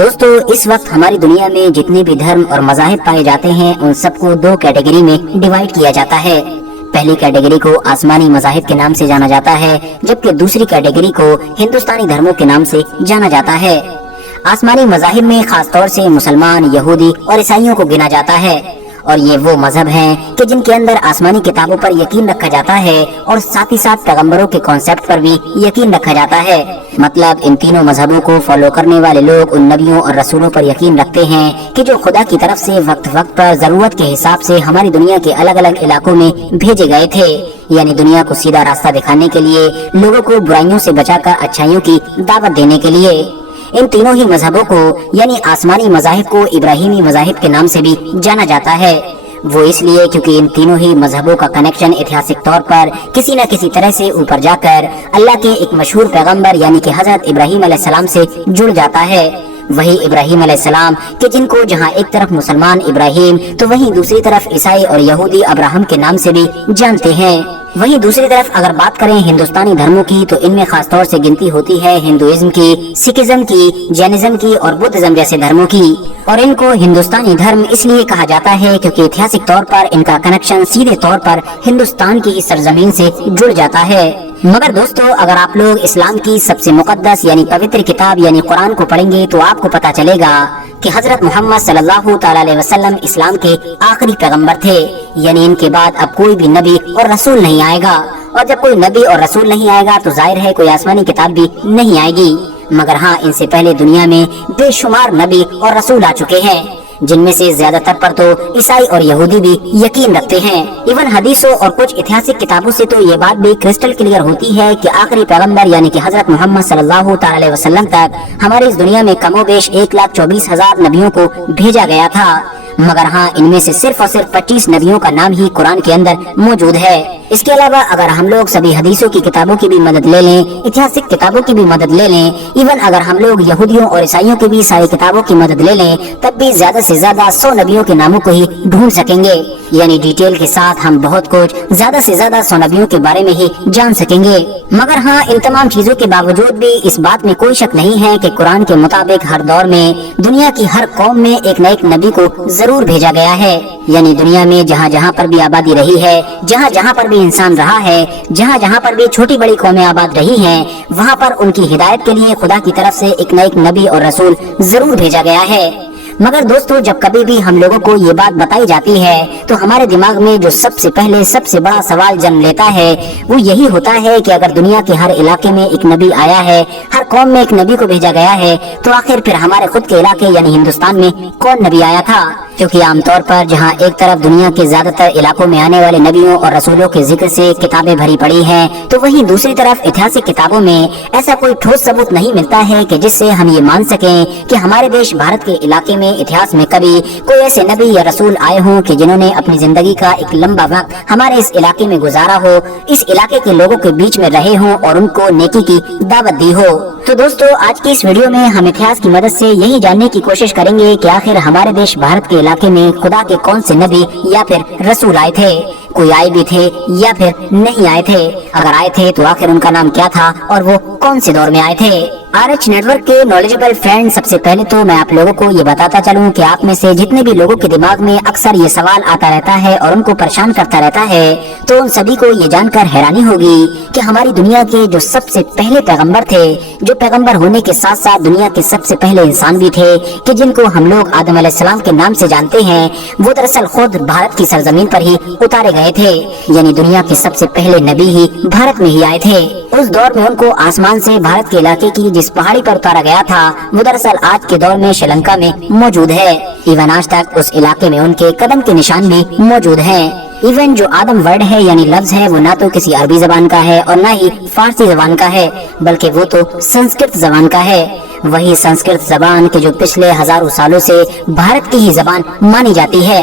دوستو اس وقت ہماری دنیا میں جتنے بھی دھرم اور مذاہب پائے جاتے ہیں ان سب کو دو کیٹیگری میں ڈیوائیڈ کیا جاتا ہے۔ پہلی کیٹیگری کو آسمانی مذاہب کے نام سے جانا جاتا ہے، جبکہ دوسری کیٹیگری کو ہندوستانی دھرموں کے نام سے جانا جاتا ہے۔ آسمانی مذاہب میں خاص طور سے مسلمان، یہودی اور عیسائیوں کو گنا جاتا ہے، اور یہ وہ مذہب ہیں کہ جن کے اندر آسمانی کتابوں پر یقین رکھا جاتا ہے اور ساتھ ہی ساتھ پیغمبروں کے کانسیپٹ پر بھی یقین رکھا جاتا ہے۔ مطلب ان تینوں مذہبوں کو فالو کرنے والے لوگ ان نبیوں اور رسولوں پر یقین رکھتے ہیں کہ جو خدا کی طرف سے وقت وقت پر ضرورت کے حساب سے ہماری دنیا کے الگ الگ علاقوں میں بھیجے گئے تھے، یعنی دنیا کو سیدھا راستہ دکھانے کے لیے، لوگوں کو برائیوں سے بچا کر اچھائیوں کی دعوت دینے کے لیے۔ ان تینوں ہی مذہبوں کو یعنی آسمانی مذاہب کو ابراہیمی مذاہب کے نام سے بھی جانا جاتا ہے۔ وہ اس لیے کیونکہ ان تینوں ہی مذہبوں کا کنیکشن ایتہاسک طور پر کسی نہ کسی طرح سے اوپر جا کر اللہ کے ایک مشہور پیغمبر یعنی کہ حضرت ابراہیم علیہ السلام سے جڑ جاتا ہے۔ وہی ابراہیم علیہ السلام کہ جن کو جہاں ایک طرف مسلمان ابراہیم تو وہیں دوسری طرف عیسائی اور یہودی ابراہم کے نام سے بھی جانتے ہیں۔ وہیں دوسری طرف اگر بات کریں ہندوستانی دھرموں کی تو ان میں خاص طور سے گنتی ہوتی ہے ہندوازم کی، سکھزم کی، جینزم کی اور بدھزم جیسے دھرموں کی، اور ان کو ہندوستانی دھرم اس لیے کہا جاتا ہے کیونکہ ایتہاسک طور پر ان کا کنیکشن سیدھے طور پر ہندوستان کی سرزمین سے جڑ جاتا ہے۔ مگر دوستو اگر آپ لوگ اسلام کی سب سے مقدس یعنی پوتر کتاب یعنی قرآن کو پڑھیں گے تو آپ کو پتا چلے گا کہ حضرت محمد صلی اللہ تعالی علیہ وسلم اسلام کے آخری پیغمبر تھے، یعنی ان کے بعد اب کوئی بھی نبی اور رسول نہیں آئے گا، اور جب کوئی نبی اور رسول نہیں آئے گا تو ظاہر ہے کوئی آسمانی کتاب بھی نہیں آئے گی۔ مگر ہاں ان سے پہلے دنیا میں بے شمار نبی اور رسول آ چکے ہیں، جن میں سے زیادہ تر پر تو عیسائی اور یہودی بھی یقین رکھتے ہیں۔ ایون حدیثوں اور کچھ ایتہاسک کتابوں سے تو یہ بات بھی کرسٹل کلیئر ہوتی ہے کہ آخری پیغمبر یعنی کہ حضرت محمد صلی اللہ تعالی علیہ وسلم تک ہماری اس دنیا میں کم و بیش 1,24,000 نبیوں کو بھیجا گیا تھا، مگر ہاں ان میں سے صرف اور صرف 25 نبیوں کا نام ہی قرآن کے اندر موجود ہے۔ اس کے علاوہ اگر ہم لوگ سبھی حدیثوں کی کتابوں کی بھی مدد لے لیں، ایتہاسک کتابوں کی بھی مدد لے لیں، ایون اگر ہم لوگ یہودیوں اور عیسائیوں کی بھی ساری کتابوں کی مدد لے لیں، تب بھی زیادہ سے زیادہ 100 نبیوں کے ناموں کو ہی ڈھونڈ سکیں گے، یعنی ڈیٹیل کے ساتھ ہم بہت کچھ زیادہ سے زیادہ 100 نبیوں کے بارے میں ہی جان سکیں گے۔ مگر ہاں ان تمام چیزوں کے باوجود بھی اس بات میں کوئی شک نہیں ہے کہ قرآن کے مطابق ہر دور میں دنیا کی ہر قوم میں ایک نہ ایک نبی کو ضرور بھیجا گیا ہے، یعنی دنیا میں جہاں جہاں پر بھی آبادی رہی ہے، جہاں جہاں پر بھی انسان رہا ہے، جہاں جہاں پر بھی چھوٹی بڑی قومیں آباد رہی ہیں، وہاں پر ان کی ہدایت کے لیے خدا کی طرف سے ایک نہ ایک نبی اور رسول ضرور بھیجا گیا ہے۔ مگر دوستو جب کبھی بھی ہم لوگوں کو یہ بات بتائی جاتی ہے تو ہمارے دماغ میں جو سب سے پہلے سب سے بڑا سوال جنم لیتا ہے وہ یہی ہوتا ہے کہ اگر دنیا کے ہر علاقے میں ایک نبی آیا ہے، ہر قوم میں ایک نبی کو بھیجا گیا ہے، تو آخر پھر ہمارے خود کے علاقے یعنی ہندوستان میں کون نبی آیا تھا؟ کیونکہ عام طور پر جہاں ایک طرف دنیا کے زیادہ تر علاقوں میں آنے والے نبیوں اور رسولوں کے ذکر سے کتابیں بھری پڑی ہیں، تو وہیں دوسری طرف ایتہاسک کتابوں میں ایسا کوئی ٹھوس ثبوت نہیں ملتا ہے کہ جس سے ہم یہ مان سکیں کہ ہمارے دیش بھارت کے علاقے میں اتہاس میں کبھی کوئی ایسے نبی یا رسول آئے ہوں کہ جنہوں نے اپنی زندگی کا ایک لمبا وقت ہمارے اس علاقے میں گزارا ہو، اس علاقے کے لوگوں کے بیچ میں رہے ہوں اور ان کو نیکی کی دعوت دی ہو۔ تو دوستو آج کی اس ویڈیو میں ہم اتہاس کی مدد سے یہی جاننے کی کوشش کریں گے کہ آخر ہمارے دیش بھارت کے علاقے میں خدا کے کون سے نبی یا پھر رسول آئے تھے، کوئی آئے بھی تھے یا پھر نہیں آئے تھے، اگر آئے تھے تو آخر ان کا نام کیا تھا اور وہ کون سے دور میں آئے تھے۔ RH نیٹورک کے نالجبل فرینڈ، سب سے پہلے تو میں آپ لوگوں کو یہ بتاتا چلوں کہ آپ میں سے جتنے بھی لوگوں کے دماغ میں اکثر یہ سوال آتا رہتا ہے اور ان کو پریشان کرتا رہتا ہے، تو ان سبھی کو یہ جان کر حیرانی ہوگی کہ ہماری دنیا کے جو سب سے پہلے پیغمبر تھے، جو پیغمبر ہونے کے ساتھ ساتھ دنیا کے سب سے پہلے انسان بھی تھے کہ جن کو ہم لوگ آدم علیہ السلام کے نام سے جانتے ہیں، وہ دراصل خود بھارت کی سرزمین پر ہی اتارے گئے تھے، یعنی دنیا کے سب سے پہلے نبی ہی بھارت میں ہی آئے تھے۔ اس دور میں ان کو آسمان سے بھارت کے علاقے کی جس پہاڑی پر اتارا گیا تھا وہ دراصل آج کے دور میں شری لنکا میں موجود ہے، ایون آج تک اس علاقے میں ان کے قدم کے نشان بھی موجود ہیں۔ ایون جو آدم ورڈ ہے یعنی لفظ ہے وہ نہ تو کسی عربی زبان کا ہے اور نہ ہی فارسی زبان کا ہے، بلکہ وہ تو سنسکرت زبان کا ہے، وہی سنسکرت زبان کے جو پچھلے ہزاروں سالوں سے بھارت کی ہی زبان مانی جاتی ہے۔